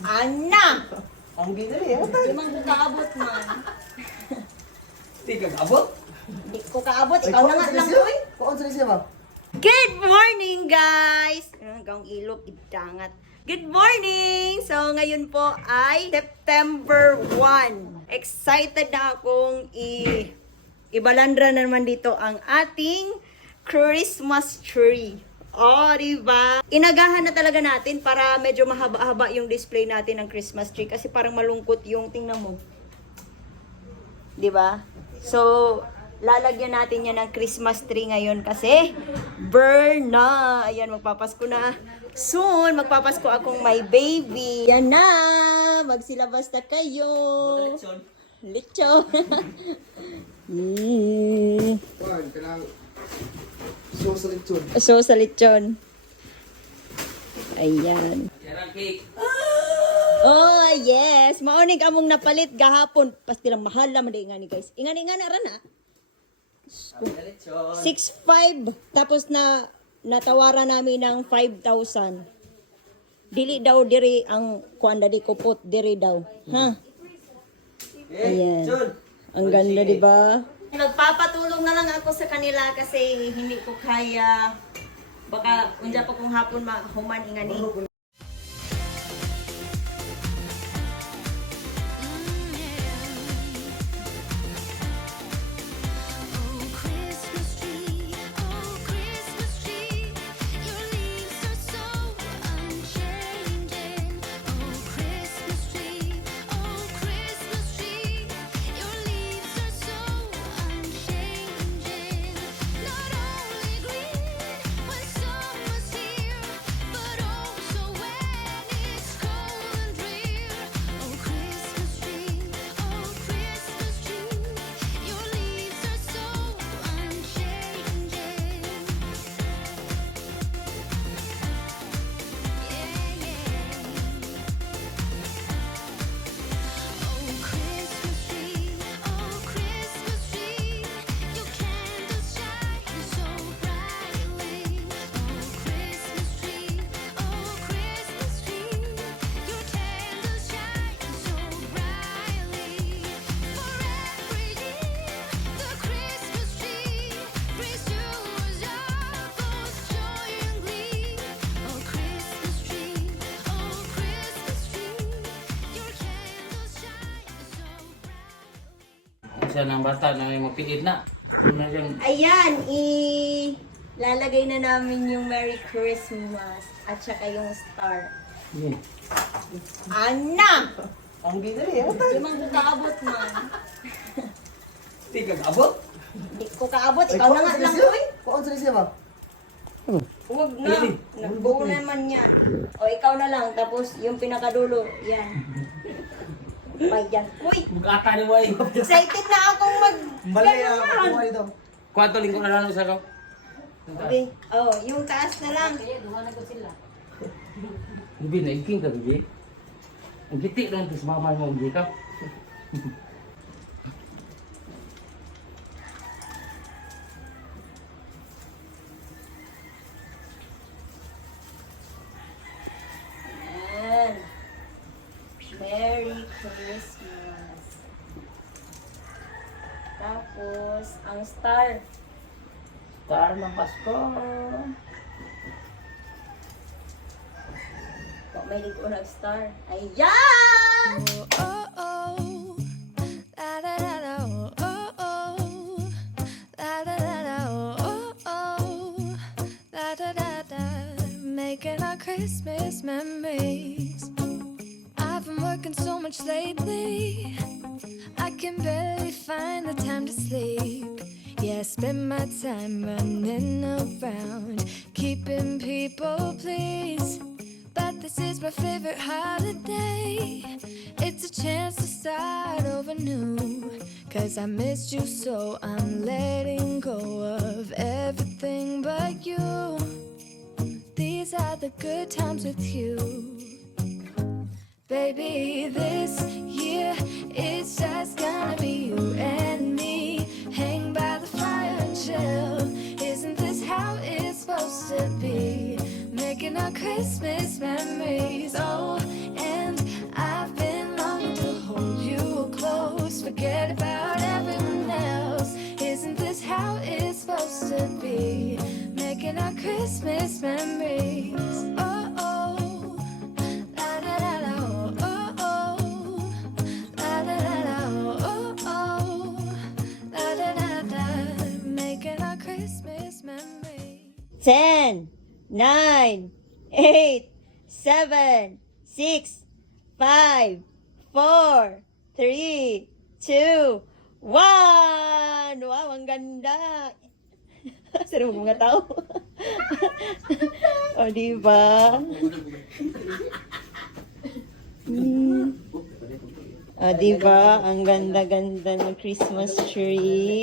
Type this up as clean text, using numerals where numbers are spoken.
Ana! Ang ginali, Di man ko kaabot man. Di ka kaabot? Di ko kaabot. Ikaw na nga lang ko eh. Kuon sa siya ba? Good morning, guys! Hanggang ilog, idangat. Good morning! So, ngayon po ay September 1. Excited na akong ibalandra na naman dito ang ating Christmas tree. Oh, diba? Inagahan na talaga natin para medyo mahaba-haba yung display natin ng Christmas tree kasi parang malungkot yung tingnan mo. Diba? So, lalagyan natin yan ng Christmas tree ngayon kasi burn na. Ayan, magpapasko na. Soon, magpapasko akong my baby. Yan na! Magsilabas na kayo. Lechon. Kuan, kanang so sa lechon. So, sa lechon. Ayan. Oh, yes. Maunig among napalit gahapon. Pasti lang mahal naman din nga ni guys. Ingani nga na ran ha. 6,500. Tapos natawaran namin ng 5,000. Dili daw diri ang kuan dali kupot diri daw. Ha? Ayan. Ang ganda, di ba? Nagpapatulong na lang ako sa kanila kasi hindi ko kaya. Baka unja pa kung hapon human ingani. Siya ng bata na may mapiid na. Ayan, lalagay na namin yung Merry Christmas at saka yung star. Ana! Ang ginali, Di man ko kaabot man. Di ka kaabot? Di ko kaabot. Ikaw na nga lang ko eh. Kuon sa siya ba? Huwag na. Nagbuo naman niya. O ikaw na lang. Tapos yung pinakadulo. Yan. Ayan. Uy! Bugata ni Way. Excited na akong Mali ang kuha ito. Kwanto linggo na lang sa ko. Okay. Oh, yung taas na lang. Bibi na iking ka bibi. Ang gitik lang ito sa mama mo hindi ka. Ayan. Merry Christmas. Tapos, ang star. Star ng Pasko. Kung may ligo na star. Ayan! Oh, oh, la da da da, oh, oh, la da da da, oh, oh, la da da da, making our Christmas memories. I've been working so much lately, I can barely find the time to sleep. Yeah, I spend my time running around, keeping people pleased. But this is my favorite holiday. It's a chance to start over new. 'Cause I missed you, so I'm letting go of everything but you. These are the good times with you. Baby, this year it's just gonna be you and me. Hang by the fire and chill. Isn't this how it's supposed to be? Making our Christmas memories. 10, 9, 8, 7, 6, 5, 4, 3, 2, 1! Wow, ang ganda! Sino mo mga tao? O, diba? O, diba? Ang ganda-ganda ng Christmas tree.